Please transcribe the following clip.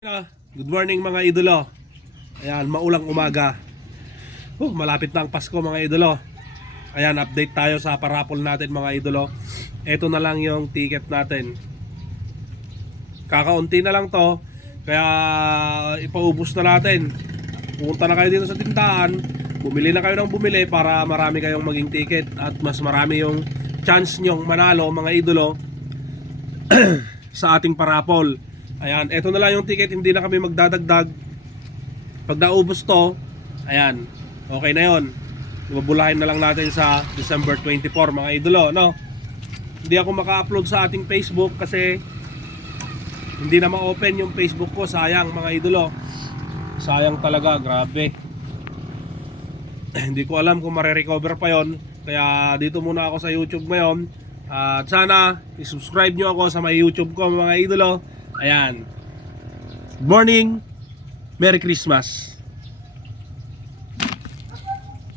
Good morning mga idolo. Ayan, maulang umaga. Malapit na ang Pasko mga idolo. Ayan, update tayo sa parapol natin mga idolo. Ito na lang yung ticket natin. Kakaunti na lang to, kaya ipaubos na natin. Pumunta na kayo dito sa tindahan, bumili na kayo ng bumili para marami kayong maging ticket at mas marami yung chance nyong manalo mga idolo sa ating parapol. Ayan, eto na lang yung ticket, hindi na kami magdadagdag. Pag naubos to, ayan, okay na yon. Ibabulahin na lang natin sa December 24 mga idolo, no? Hindi ako maka-upload sa ating Facebook kasi hindi na ma-open yung Facebook ko, sayang mga idolo. Sayang talaga, grabe. Hindi ko alam kung mare-recover pa yon. Kaya dito muna ako sa YouTube ngayon. At sana i-subscribe nyo ako sa may YouTube ko mga idolo. Ayan. Good morning. Merry Christmas.